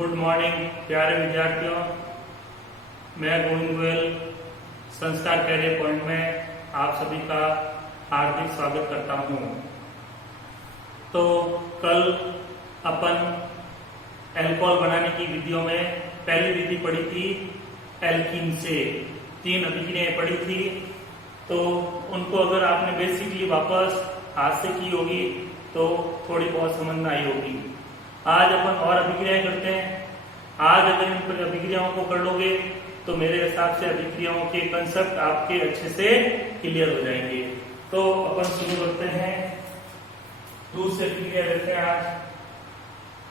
Good morning प्यारे विद्यार्थियों, मैं गोविंद गोयल संस्कार कैरियर पॉइंट में आप सभी का हार्दिक स्वागत करता हूं। तो कल अपन अल्कोहल बनाने की विधियों में पहली विधि पढ़ी थी एल्कीन से, 3 अभिक्रियाएं पढ़ी थी। तो उनको अगर आपने बेसिकली वापस हाथ से की होगी तो थोड़ी बहुत समझ में आई होगी। आज अपन और अभिक्रियाएं करते हैं। आज अगर इन अभिक्रियाओं को कर लोगे तो मेरे हिसाब से अभिक्रियाओं के कंसेप्ट आपके अच्छे से क्लियर हो जाएंगे। तो अपन शुरू करते हैं। दूसरी अभिक्रिया लेते हैं आज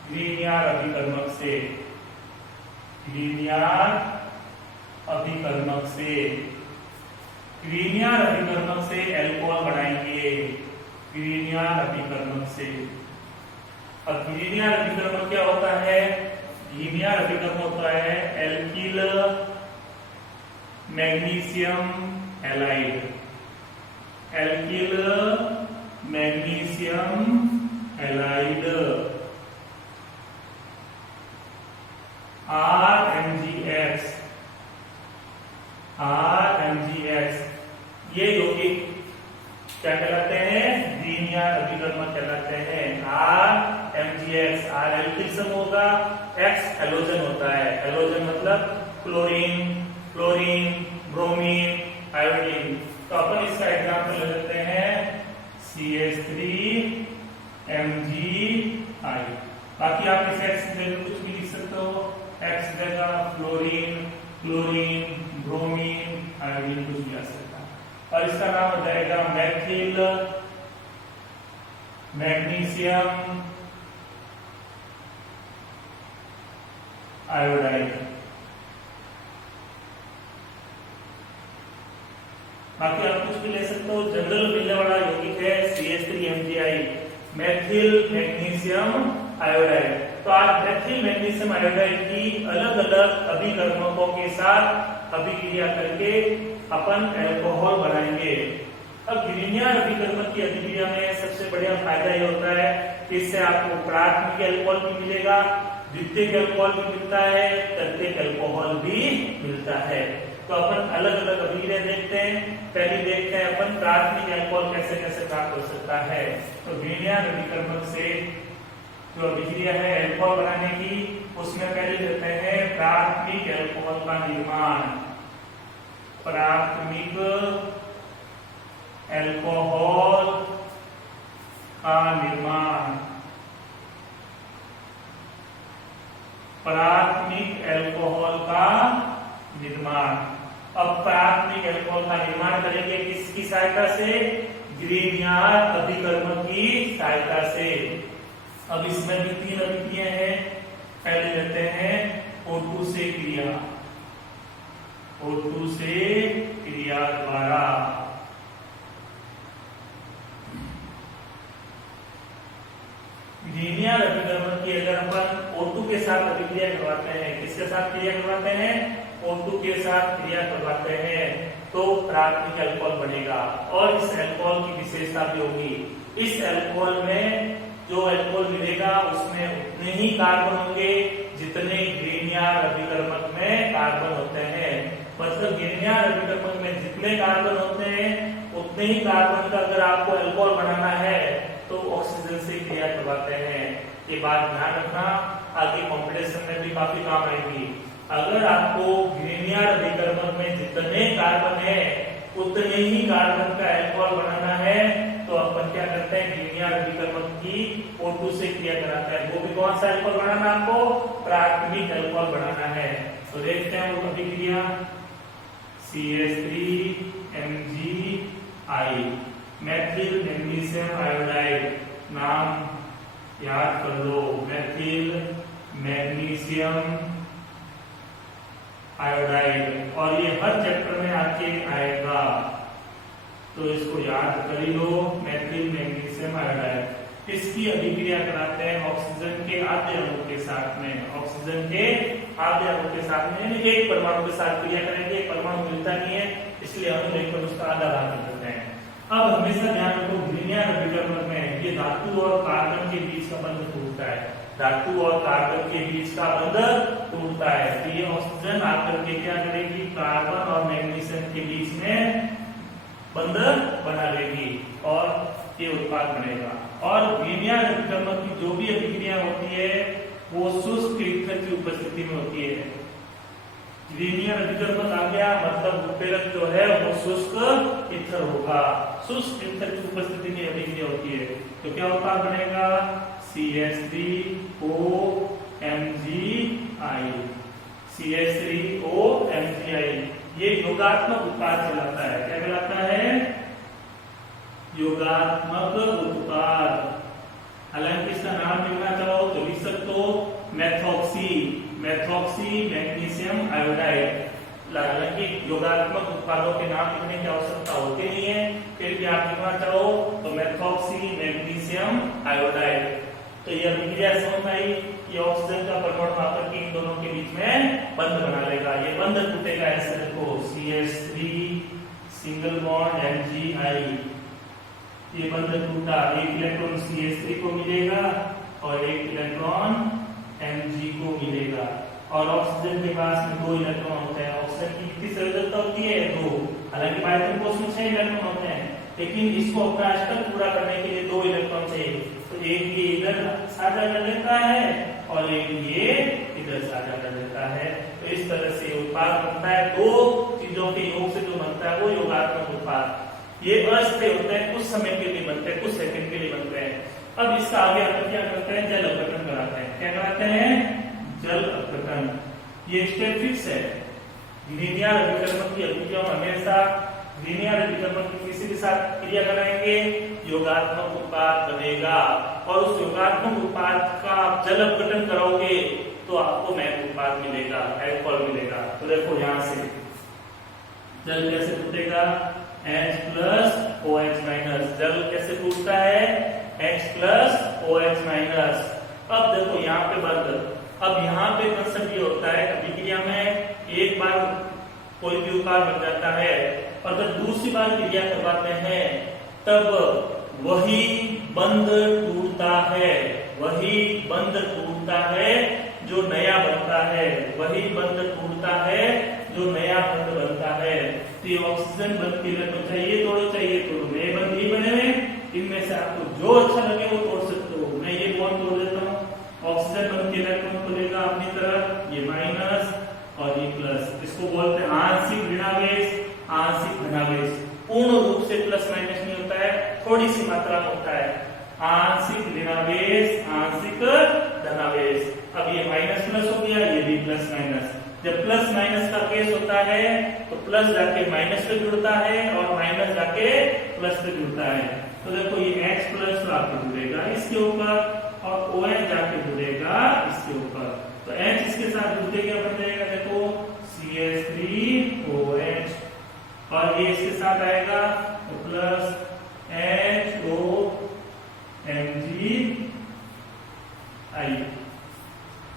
ग्रीनियर अभिकर्मक से। ग्रीनियर अभिकर्मक से ग्रीनियर अभिकर्मक से अल्कोहल बनाएंगे। ग्रीनियर अभिकर्मक से। अब ग्रीनियर अभिकर्मक क्या होता है? लीनियर अभिकर्मक होता है alkyl magnesium halide. Alkyl magnesium halide RMgX। ये यौगिक क्या कहलाते हैं? ग्रीनियर अभिकर्मक कहलाते हैं। RMgX, R एल्किल समूह होगा, X हैलोजन होता है। हैलोजन मतलब क्लोरीन, ब्रोमीन, आयोडीन। तो अपन इसका एग्जाम्पल ले लेते हैं CH3 MgI। बाकी आप इसे X जगह कुछ भी लिख सकते हो। X जगह क्लोरीन, ब्रोमीन, आयोडीन कुछ भी आ सकता है। और इसका नाम हो जाएगा मैथिल मैग्नीशियम आयोडाइड। बाकी आप कुछ भी ले सकते हो। जनरल मिलने वाला यौगिक है CH3 MgI, Maithil magnesium iodide. तो आज मैथिल मैग्नीशियम आयोडाइड की अलग अलग अभिकर्मकों के साथ अभिक्रिया करके अपन अल्कोहल बनाएंगे। अब ग्रीनियर अभिकर्मक की अभिक्रिया में सबसे बढ़िया फायदा ये होता है कि इससे आपको प्राथमिक अल्कोहल भी मिलेगा, द्वितीयक अल्कोहल भी मिलता है, तृतीयक अल्कोहल भी मिलता है। तो अपन अलग अलग अभिक्रिया देखते हैं। पहले देखते हैं अपन प्राथमिक अल्कोहल कैसे कैसे प्राप्त हो सकता है। तो ग्रीनियर अभिकर्मक से जो अभिक्रिया है अल्कोहल बनाने की, उसमें पहले लेते हैं प्राथमिक अल्कोहल का निर्माण। प्राथमिक अल्कोहल का निर्माण। प्राथमिक अल्कोहल का निर्माण। अब प्राथमिक अल्कोहल का निर्माण करेंगे किसकी सहायता से? ग्रीनियर अभिकर्मक की सहायता से। अब इसमें भी 3 अभिक्रिया हैं। पहले लेते हैं O2 से क्रिया। O2 से क्रिया द्वारा ग्रीनियर अभिकर्मक की अगर अपन O2 के साथ अभिक्रिया करवाते हैं, किसके साथ क्रिया करवाते हैं? O2 के साथ क्रिया करवाते हैं तो प्राथमिक अल्कोहल बनेगा। और इस अल्कोहल की विशेषता भी होगी, इस अल्कोहल में जो अल्कोहल मिलेगा उसमें उतने ही कार्बन होंगे जितने ग्रीनियर अभिकर्मक में कार्बन होते हैं। मतलब ग्रीनियर अभिकर्मक में जितने कार्बन होते हैं उतने ही कार्बन का अगर आपको अल्कोहल बनाना है तो ऑक्सीजन से क्रिया करवाते हैं। ये बात ध्यान रखना, आगे कॉम्पिटिशन में भी काफी काम आएगी। अगर आपको ग्रीनियर अभिकर्मक में जितने कार्बन है उतने ही कार्बन का अल्कोहल बनाना है तो अपन क्या करते हैं? ग्रीनियर अभिकर्मक की O2 से क्रिया कराता है। वो भी कौन सा अल्कोहल बनाना? आपको प्राथमिक अल्कोहल बनाना है। तो देखते हैं वो अभिक्रिया CH3 MgI, Maithil magnesium iodide. नाम याद कर लो, मैथिल मैग्नीशियम आयोडाइड। और ये हर चैप्टर में आके आएगा तो इसको याद कर लो, मैथिल मैग्नीशियम आयोडाइड। इसकी अभिक्रिया कराते हैं ऑक्सीजन के आधे अणु के साथ में। ऑक्सीजन के आधे अणु के साथ में, यानी एक परमाणु के साथ क्रिया करेंगे। एक परमाणु मिलता नहीं है इसलिए अणु लेकर उसका आधा भाग कर देते हैं। अब हमेशा ध्यान रखो लीनियर अभिकर्मक में ये धातु और कार्बन के बीच का बंध टूटता है, धातु और कार्बन के बीच का बंध टूटता है। तो ये ऑक्सीजन आकर के क्या करेगी, कार्बन और मैग्नीशियम के बीच में बंध बना लेगी और ये उत्पाद बनेगा। और लीनियर अभिकर्मक की जो भी अभिक्रिया होती है वो शुष्क ईथर की उपस्थिति में होती है। लीनियर अभिकर्मक आ गया मतलब उत्प्रेरक जो है वो शुष्क ईथर होगा, शुष्क ईथर की उपस्थिति में अभिक्रिया होती है। तो क्या उत्पाद बनेगा, CH3OMgI, CH3OMgI। ये योगात्मक उत्पाद कहलाता है। क्या कहलाता है, योगात्मक उत्पाद। हालांकि इसका नाम लिखना चाहो तो लिख सकते हो मेथॉक्सी, मेथॉक्सी मैग्नीशियम आयोडाइड। हालांकि योगात्मक उत्पादों के नाम लिखने की आवश्यकता होती नहीं है, फिर भी आप लिखना चाहो तो मेथॉक्सी मैग्नीशियम आयोडाइड। तो ये अभिक्रिया समझ में आई, ये ऑक्सीजन का परमाणु आकर के इन दोनों के बीच में बंध बना लेगा। ये बंध टूटेगा ऐसे देखो, CH3 सिंगल बॉन्ड MgI, ये बंध टूटा, एक इलेक्ट्रॉन CH3 को मिलेगा और एक इलेक्ट्रॉन Mg को मिलेगा। और ऑक्सीजन के पास में 2 इलेक्ट्रॉन होते हैं। ऑक्सीजन की कितनी संयोजकता होती है, 2। हालांकि बायोटन कोष में 6 इलेक्ट्रॉन होते हैं, लेकिन इसको अपना अष्टक पूरा करने के लिए 2 इलेक्ट्रॉन चाहिए। तो एक ये इधर साझा कर लेता है और एक ये इधर साझा कर लेता है। तो इस तरह से उत्पाद बनता है। 2 चीजों के योग से जो बनता है वो योगात्मक उत्पाद। ये अस्थायी होते हैं, कुछ समय के लिए बनते हैं, कुछ सेकंड के लिए बनते हैं। अब इसका आगे हम क्या करते हैं, जल अपघटन कराते हैं। क्या कराते हैं, जल अपघटन। ये स्टेप फिक्स है। लीनियर अभिकर्मक की अभिक्रिया हमेशा लीनियर अभिकर्मक की किसी के साथ क्रिया कराएंगे, योगात्मक उत्पाद बनेगा। और उस योगात्मक उत्पाद का आप जल अपघटन करोगे तो आपको मैथ उत्पाद मिलेगा, अल्कोहल मिलेगा। तो देखो यहाँ से जल कैसे टूटेगा, H+OH-। जल कैसे टूटता है, H+OH-। अब देखो यहाँ पे बंद। अब यहाँ पे कंसेप्ट ये होता है अभिक्रिया में एक बार कोई भी उत्पाद बन जाता है और जब दूसरी बार क्रिया करवाते हैं तब वही बंध टूटता है, वही बंध टूटता है जो नया बनता है, वही बंध टूटता है जो नया बंध बनता है। तो ये ऑक्सीजन बंध की तो चाहिए तोड़ो, चाहिए तोड़ो, नए बंध ही बने हुए। इनमें से आपको जो अच्छा लगे वो तोड़ सकते हो। मैं ये बॉन्ड तोड़ देता हूँ, ऑक्सीजन बंध के इलेक्ट्रॉन को लेगा अपनी तरफ, ये माइनस और ये प्लस। इसको बोलते हैं आंशिक ऋणावेश, आंशिक धनावेश। पूर्ण रूप से प्लस माइनस नहीं होता है, थोड़ी सी मात्रा में होता है। आंशिक ऋणावेश, आंशिक धनावेश। अब ये माइनस प्लस हो गया, ये भी प्लस माइनस। जब प्लस माइनस का केस होता है तो प्लस जाके माइनस पे जुड़ता है और माइनस जाके प्लस पे जुड़ता है। तो देखो ये H प्लस तो आपको जुड़ेगा इसके ऊपर और OH जाके जुड़ेगा इसके ऊपर। तो H इसके साथ जुड़ते क्या बन जाएगा, देखो CH3OH और ये इसके साथ आएगा तो प्लस HOMgI।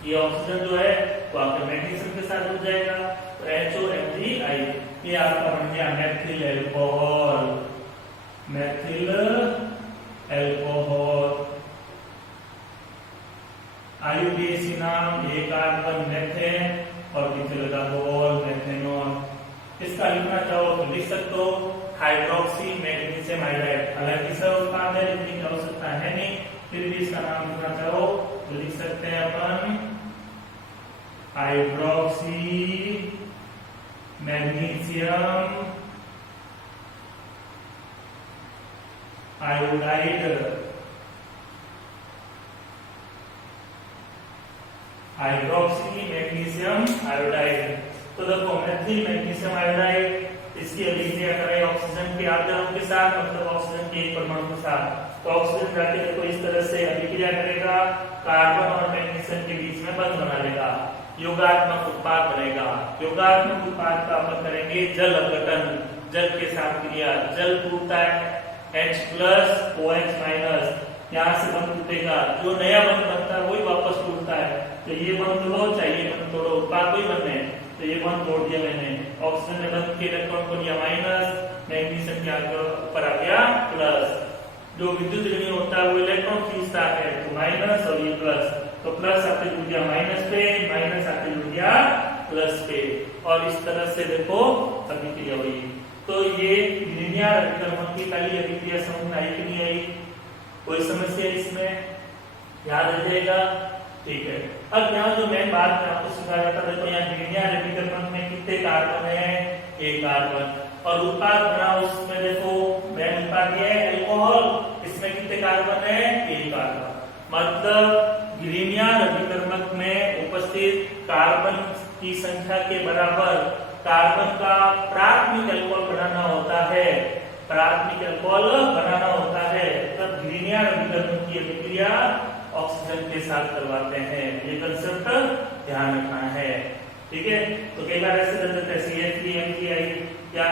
ये ऑक्सीजन जो है वो आपके मैग्नीशियम के साथ जुड़ जाएगा तो HOMgI। ये आपका बन गया मेथिल अल्कोहल, मेथिल अल्कोहल। आयुर्वेदी नाम एक कार्बन मेथेन और पीछे लगा अल्कोहल मेथेनॉल। इसका लिखना चाहो तो लिख सकते हो हाइड्रोक्सी मैग्नीशियम आयोडाइड। हालांकि सब उत्पाद है, लिखने की आवश्यकता है नहीं, फिर भी इसका नाम लिखना चाहो तो लिख सकते हैं अपन hydroxy magnesium iodide. Hydroxy magnesium iodide. तो देखो मेथिल मैग्नीशियम आयोडाइड, इसकी अभिक्रिया करें ऑक्सीजन के आधारों के साथ, मतलब ऑक्सीजन के एक परमाणु के साथ। तो ऑक्सीजन जाके देखो इस तरह से अभिक्रिया करेगा, कार्बन और मैग्नीशियम के बीच में बंध बना लेगा, योगात्मक उत्पाद बनेगा। योगात्मक उत्पाद का अपन करेंगे जल अपघटन। जल के साथ क्रिया, जल टूटता है H+OH-। यहाँ से बंध टूटेगा, जो नया बंध बनता है वही वापस टूटता है। तो ये बंद तोड़ो, चाहिए बंद तोड़ो, उत्पाद वही बनने हैं। तो ये बंद तोड़ दिया मैंने, ऑक्सीजन ने बंद किया, इलेक्ट्रॉन को लिया माइनस, मैग्नीशियम के ऊपर आ गया प्लस। जो विद्युत ऋणी होता है वो इलेक्ट्रॉन खींचता है, तो माइनस और ये प्लस, तो प्लस आके जुड़ गया माइनस पे, माइनस आके जुड़ गया प्लस पे, और इस तरह से देखो अभिक्रिया हुई। तो ये लीनियर अभिकर्मक की पहली अभिक्रिया समझ में आई कि नहीं आई? कोई समस्या इसमें? याद रह जाएगा? ठीक है। अब यहाँ जो मैं बात में आपको सिखाया था, देखो यहाँ लीनियर अभिकर्मक में कितने कार्बन है? एक कार्बन। और उत्पाद बना उसमें देखो मैं उत्पाद दिया है अल्कोहल, इसमें कितने कार्बन है? एक कार्बन। मतलब लीनियर अभिकर्मक में उपस्थित कार्बन की संख्या के बराबर कार्बन का प्राथमिक अल्कोहल बनाना होता है, प्राथमिक अल्कोहल बनाना होता है, तब लीनियर अभिकर्मक की अभिक्रिया ऑक्सीजन के साथ करवाते हैं। ये कंसेप्ट ध्यान रखना है, ठीक है। तो कई बार ऐसे कर देते हैं CH3 क्या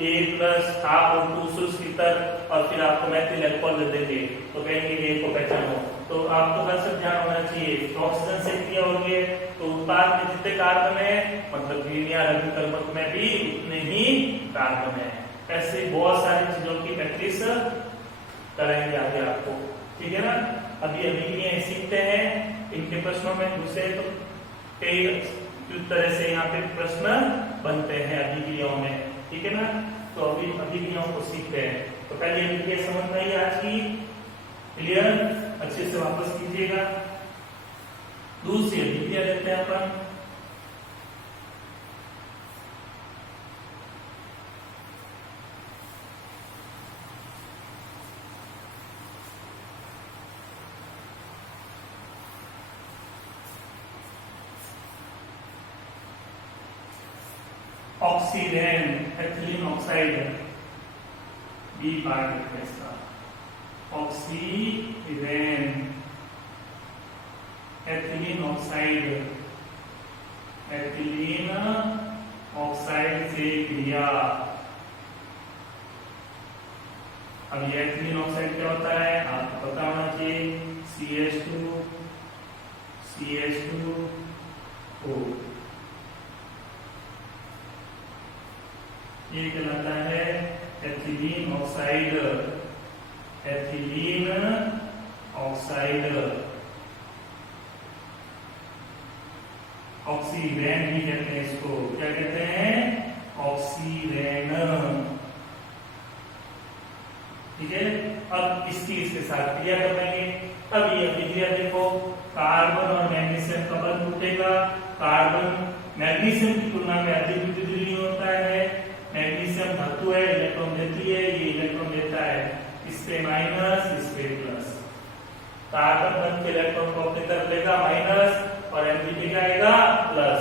A प्लस हाफ O2 शुष्क ईथर और फिर आपको मैथिल अल्कोहल दे देंगे, तो कहेंगे ये को पहचानो। तो आपको कंसेप्ट ध्यान होना चाहिए, ऑक्सीजन से क्रिया हो रही है तो उत्पाद में जितने कार्बन है मतलब लीनियर अभिकर्मक में भी उतने ही कार्बन है। ऐसे बहुत सारी चीजों की प्रैक्टिस कराएंगे आगे आपको, ठीक है ना। अभी अभिक्रियाएं सीखते हैं, इनके प्रश्नों में घुसे तो कई तरह से यहाँ पे प्रश्न बनते हैं अभिक्रियाओं में, ठीक है ना। तो अभी अभिक्रियाओं को सीखते हैं। तो पहले अभिक्रिया समझ में आई आज की? क्लियर? अच्छे से वापस कीजिएगा। दूसरी अभिक्रिया लेते हैं अपन। Oxirane ethylene oxide, B part है इसका। Oxirane ethylene oxide, ethylene oxide से क्रिया। अब ये एथिलीन ऑक्साइड क्या होता है आपको पता होना चाहिए, CH2 CH2O, ये कहलाता है ethylene oxide, ethylene oxide. Oxirane भी कहते हैं इसको, क्या कहते हैं? ऑक्सीरेन, ठीक है। अब इसके साथ क्रिया करेंगे। अब ये अभिक्रिया देखो, कार्बन और मैग्नीशियम का बंध टूटेगा। कार्बन मैग्नीशियम की तुलना में अधिक विद्युत ऋणी होता है। मैग्नीशियम धातु है, इलेक्ट्रॉन देती है, ये इलेक्ट्रॉन देता है, इस पे माइनस इस पे प्लस। कार्बन बंध के इलेक्ट्रॉन को अपनी तरफ लेगा माइनस और एनपीपी का आएगा प्लस।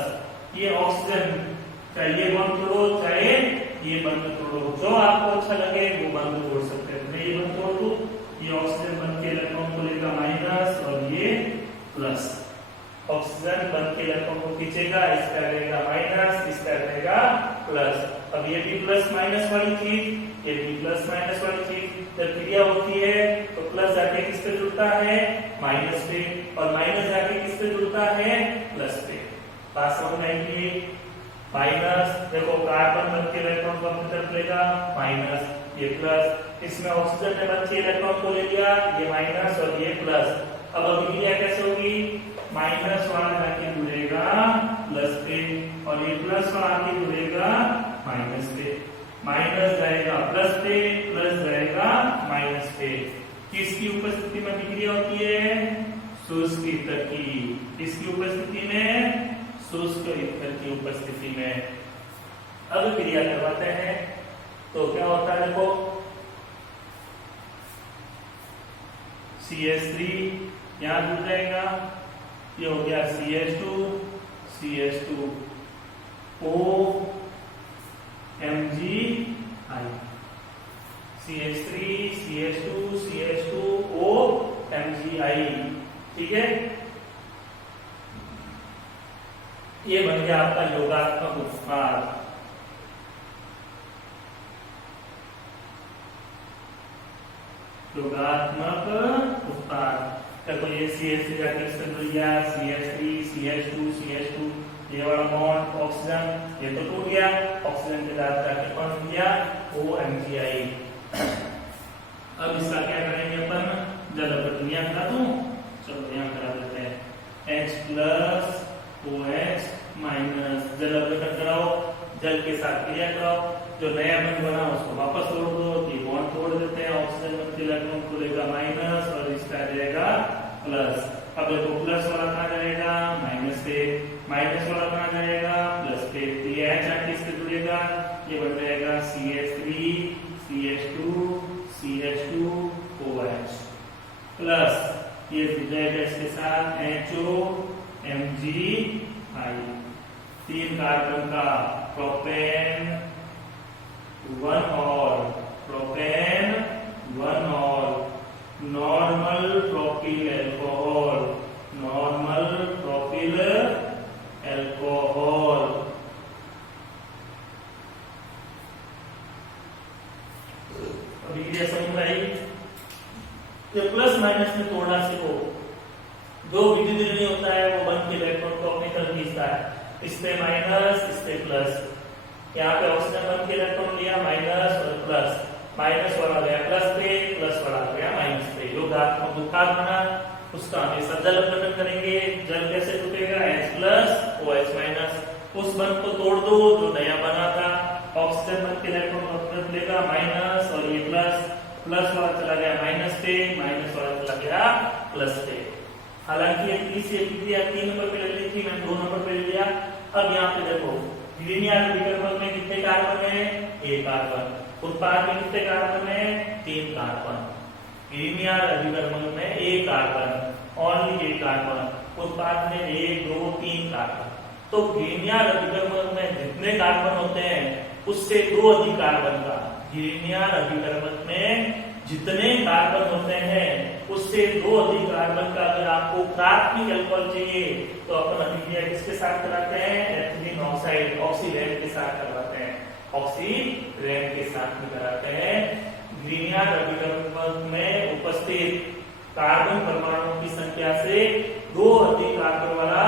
ये ऑक्सीजन चाहे ये बंध तोड़ो चाहे ये बंध तोड़ो, जो आपको अच्छा लगे वो बंध तोड़ सकते हैं। मैं ये बंध तोड़ दूं, ये ऑक्सीजन बंध के इलेक्ट्रॉन को लेगा माइनस और ये प्लस। ऑक्सीजन बंध के इलेक्ट्रॉन को खींचेगा, इसका रहेगा माइनस, इसका रहेगा प्लस। अब ये भी प्लस माइनस वाली चीज, ये भी प्लस माइनस वाली चीज, जब क्रिया होती है तो प्लस जाके किस पे जुड़ता है? माइनस पे, और माइनस जाके किस पे जुड़ता है? प्लस पे। बात समझ में आएगी? माइनस देखो, कार्बन बंध के इलेक्ट्रॉन को अपनी तरफ लेगा माइनस, ये प्लस। इसमें ऑक्सीजन ने बंध के इलेक्ट्रॉन को ले लिया, ये माइनस और ये प्लस। अब अभिक्रिया कैसे होगी? माइनस वाला जाके जुड़ेगा प्लस पे और ये प्लस वाला आके जुड़ेगा माइनस पे। माइनस जाएगा प्लस पे, प्लस जाएगा माइनस पे। किसकी उपस्थिति में अभिक्रिया होती है? शुष्क ईथर की। किसकी उपस्थिति में? शुष्क ईथर की उपस्थिति में अब क्रिया करवाते हैं तो क्या होता है? देखो CH3 यहां जुड़ जाएगा, ये हो गया CH2 CH2O MgI, CH3 CH2 CH2O MgI, ठीक है। ये बन गया आपका योगात्मक उत्पाद। योगात्मक उत्पाद देखो, ये CH3 जाके इससे जुड़ गया, CH3 CH2 CH2 ये वाला बॉन्ड ऑक्सीजन ये तो टूट गया, ऑक्सीजन के साथ जाके कौन बन गया OMgI। अब इसका क्या करेंगे अपन, जल प्रतिक्रिया करा दूं, चलो यहाँ करा देते हैं H प्लस OH माइनस, जल अभिकरण कराओ, जल के साथ क्रिया कराओ, जो नया बंध बना उसको वापस तोड़ दो, ये बॉन्ड तोड़ देते हैं, ऑक्सीजन बनती इलेक्ट्रॉन को लेगा माइनस और इसका जाएगा प्लस। अब देखो प्लस वाला कहाँ जाएगा माइनस पे, माइनस वाला कहाँ जाएगा प्लस पे, तो ये H आके इससे जुड़ेगा, ये बन जाएगा CH3 CH2 CH2 OH plus ये जुड़ जाएगा इसके साथ HOMgI, तीन कार्बन का प्रोपेन 1 और normal propyl alcohol, normal propyl alcohol. अभी ये समझ आई, तो प्लस माइनस में तोड़ना सीखो, जो विद्युत ऋणी होता है वो बंध के इलेक्ट्रॉन को अपनी तरफ खींचता है, इस पे माइनस इस पे प्लस, यहाँ पे ऑक्सीजन बंध के इलेक्ट्रॉन लिया माइनस और प्लस, माइनस वाला गया प्लस पे, प्लस वाला गया माइनस पे, जो उत्पाद बना उसका हमेशा जल अपघटन करेंगे, जल कैसे टूटेगा H प्लस OH माइनस, उस बंध को तोड़ दो जो नया बना था, ऑक्सीजन बंध के इलेक्ट्रॉन को अपघटन लेगा माइनस और ये प्लस, प्लस वाला चला गया माइनस पे, माइनस वाला चला गया प्लस पे। हालांकि ये तीसरी प्रतिक्रिया 3 नंबर पे ले ली थी, मैंने 2 नंबर पे ले लिया। अब यहाँ पे देखो ग्रीनियर विकर्मक में कितने कार्बन है 1 कार्बन, उत्पाद में कितने कार्बन है 3 कार्बन, ग्रीनियर विकर्मक में 1 कार्बन, ओनली 1 कार्बन, उत्पाद में 1 2 3 कार्बन। तो ग्रीनियर विकर्मक में जितने कार्बन होते हैं उससे 2 अधिक कार्बन का, ग्रीनियर विकर्मक में जितने कार्बन होते हैं उससे 2 अधिक कार्बन का अगर आपको प्राथमिक अल्कोहल चाहिए तो अपन अभिक्रिया किसके साथ कराते हैं, एथिलीन ऑक्साइड ऑक्सीरेन के साथ करवाते हैं, ऑक्सीरेन के साथ में कराते हैं। ग्रीनियर विकर्मक में उपस्थित कार्बन परमाणुओं की संख्या से 2 अधिक कार्बन वाला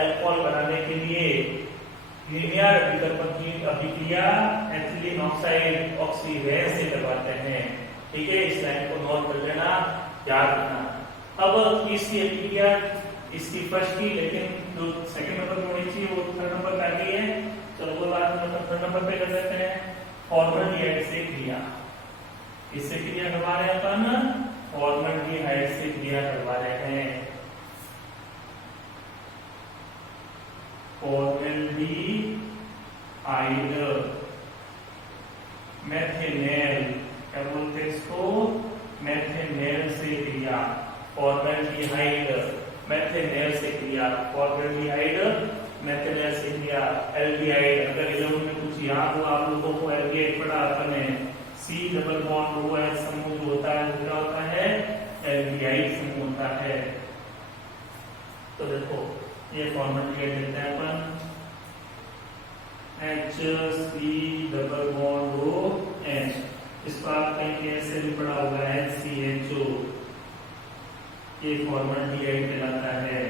अल्कोहल बनाने के लिए ग्रीनियर विकर्मक की अभिक्रिया एथिलीन ऑक्साइड ऑक्सीरेन से करवाते हैं। ठीक है, इस लाइन को नोट कर लेना, याद रखना। अब इसकी अभिक्रिया इसकी फर्स्ट की, लेकिन जो सेकंड नंबर पे होनी चाहिए वो थर्ड नंबर पे आ गई है, चलो वो बात मतलब थर्ड नंबर पे कर देते हैं। फॉर्मल्डिहाइड से क्रिया, इससे क्रिया करवा रहे हैं अपन, फॉर्मल्डिहाइड से क्रिया करवा रहे हैं। फॉर्मल्डिहाइड मेथेनेल, क्या बोलते हैं इसको, मेथेनेल से क्रिया, फॉर्मल्डिहाइड मेथेनेल से क्रिया, फॉर्मल्डिहाइड मेथेनेल से क्रिया, एल्डिहाइड। अगर 11 में कुछ याद हो आप लोगों को, एल्डिहाइड पढ़ा आपने, C डबल बॉन्ड OH समूह जो होता है वो क्या होता है, एल्डिहाइड समूह होता है। तो देखो ये फॉर्मल्डिहाइड लेते हैं अपन, HC डबल बॉन्ड OH, इसको आप कहीं ऐसे भी पढ़ा होगा HCHO, ये फॉर्मल्डिहाइड कहलाता है।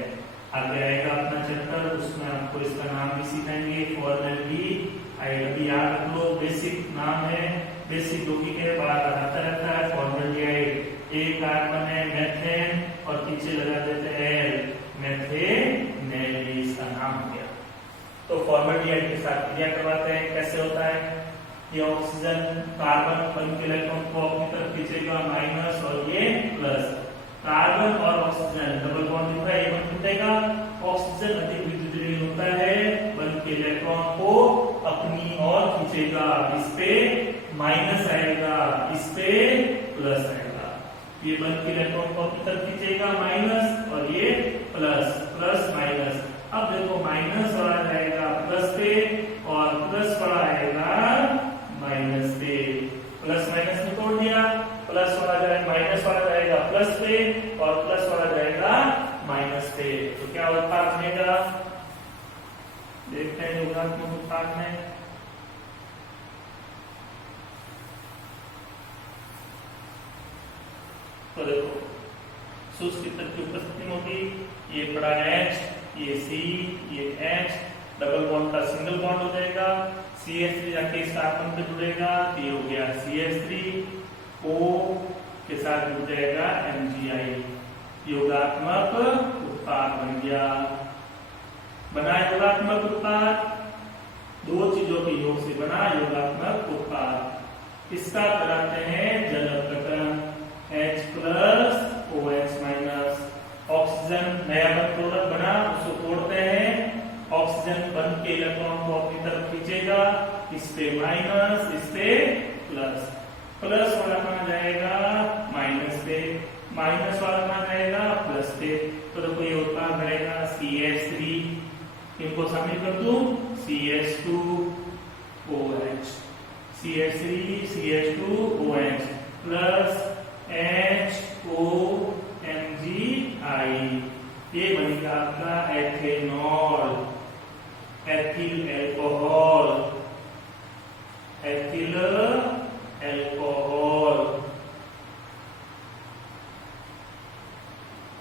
आगे आएगा अपना चैप्टर, उसमें आपको इसका नाम भी सिखाएंगे, फॉर्मल्डिहाइड। अभी याद रख लो, बेसिक नाम है, बेसिक यौगिक है, बार आता रहता है फॉर्मल्डिहाइड। 1 कार्बन है मेथेन और पीछे लगा देते हैं मेथेनेल, इसका नाम हो गया। तो फॉर्मल्डिहाइड के साथ क्रिया करवाते हैं, कैसे होता है, ये ऑक्सीजन कार्बन बंध के इलेक्ट्रॉन को अपनी तरफ खींचेगा माइनस और ये प्लस, कार्बन और ऑक्सीजन डबल बॉन्ड दिख रहा है, ये बंध टूटेगा, ऑक्सीजन अधिक विद्युत ऋणी होता है, बंध के इलेक्ट्रॉन को अपनी ओर खींचेगा, इस पे माइनस आएगा, इस पे प्लस आएगा, ये बंध के इलेक्ट्रॉन को अपनी तरफ खींचेगा माइनस और ये प्लस, प्लस माइनस। अब देखो माइनस वाला जाएगा प्लस पे और प्लस वाला आएगा माइनस पे, प्लस माइनस में तोड़ दिया, प्लस वाला जाएगा माइनस वाला जाएगा प्लस पे और प्लस वाला जाएगा माइनस पे, तो क्या उत्पाद बनेगा, देखते हैं योगात्मक उत्पाद में। तो देखो शुष्क तत्व की उपस्थिति होगी, ये पड़ा H, ये C, ये H, डबल बॉन्ड का सिंगल बॉन्ड हो जाएगा, CH3 जाके इस कार्बन पे जुड़ेगा, ये हो गया CH3, O के साथ जुड़ जाएगा MgI, योगात्मक उत्पाद बन गया। बना योगात्मक उत्पाद, दो चीजों के योग से बना योगात्मक उत्पाद। इसका कराते हैं जल अपघटन, H+OH-, ऑक्सीजन नया प्रोडक्ट बना, उसको तोड़ते हैं, ऑक्सीजन बन के इलेक्ट्रॉन को अपनी तरफ खींचेगा, इस पे माइनस, इस पे प्लस, प्लस वाला कहां जाएगा माइनस पे, माइनस वाला कहां जाएगा प्लस पे। तो देखो ये उत्पाद बनेगा CH3, इनको शामिल कर दूं CH2OH, CH3 CH2OH plus HOMgI, ये बनेगा आपका ethanol, ethyl alcohol, ethyl alcohol.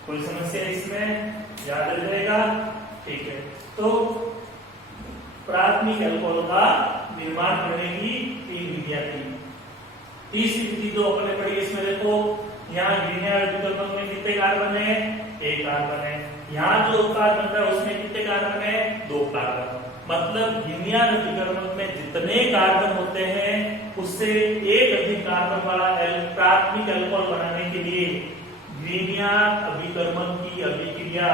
कोई समस्या इसमें? याद रह जाएगा, ठीक है। तो प्राथमिक अल्कोहल का निर्माण करने की 3 विधियां थी। तीसरी विधि तो अपने पढ़ी, इसमें देखो यहाँ विकल्प में कितने कार्बन है, 1 कार्बन है। यहाँ जो उत्पाद बन रहा है उसमें कितने कार्बन है, 2 कार्बन। मतलब गिनियार विकल्प में जितने कार्बन होते हैं उससे एक अधिक कार्बन वाला प्राथमिक अल्कोहल बनाने के लिए गिनियार अभिकर्मक की अभिक्रिया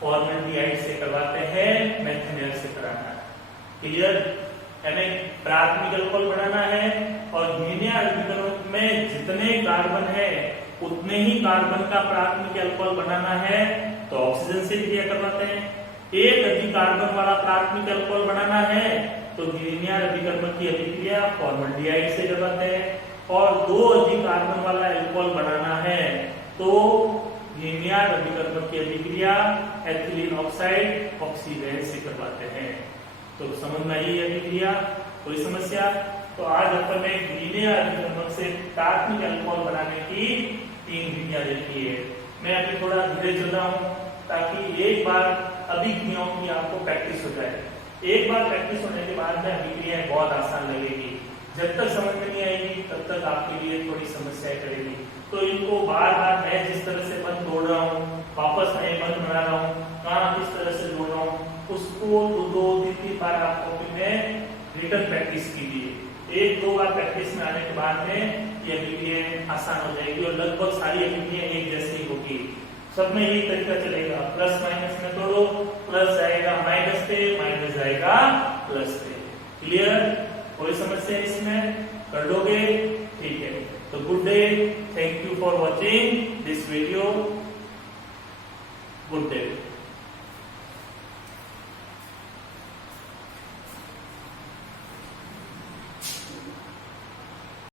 फॉर्मेल्डिहाइड से करवाते हैं, मेथेनॉल से कराना है। क्लियर? यानी प्राथमिक अल्कोहल बनाना है और गिनियार अभिकर्मक में जितने कार्बन है उतने ही कार्बन का प्राथमिक अल्कोहल बनाना है तो ऑक्सीजन से क्रिया करवाते हैं। एक अधिक कार्बन वाला प्राथमिक अल्कोहल बनाना है तो गिनियार अभिकर्मक की अभिक्रिया फॉर्मेल्डिहाइड से करवाते हैं, और 2 अधिक कार्बन वाला अल्कोहल बनाना है तो गिनियार अभिकर्मक की अभिक्रिया एथिलीन ऑक्साइड ऑक्सीडेज से करवाते हैं। तो समझ में आई अभिक्रिया? कोई समस्या? तो आज अपन ने गिनियार अभिकर्मक से प्राथमिक अल्कोहल बनाने की 3 विधियां देखी है। मैं अभी थोड़ा धीरे चल रहा हूँ ताकि एक बार अभिक्रियाओं की आपको प्रैक्टिस हो जाए। एक बार प्रैक्टिस होने के बाद में अभिक्रियाएं बहुत आसान लगेगी। जब तक समझ में नहीं आएगी तब तक आपके लिए थोड़ी समस्याएं करेगी। तो इनको बार बार मैं जिस तरह से बंद जोड़ रहा हूँ, वापस नए बंद बना रहा हूँ, कहाँ किस तरह से जोड़ रहा हूँ, उसको 2-3 बार आप कॉपी में रिटर्न प्रैक्टिस कीजिए। 1-2 बार प्रैक्टिस में आने के बाद में ये अभिक्रियाएं आसान हो जाएगी और लगभग सारी अभिक्रियाएं एक जैसी होगी। सब में यही तरीका चलेगा, प्लस माइनस में तोड़ो, प्लस जाएगा माइनस पे, माइनस जाएगा प्लस पे। क्लियर? कोई समस्या इसमें? कर लोगे? ठीक है। तो good day, thank you for watching this video, good day.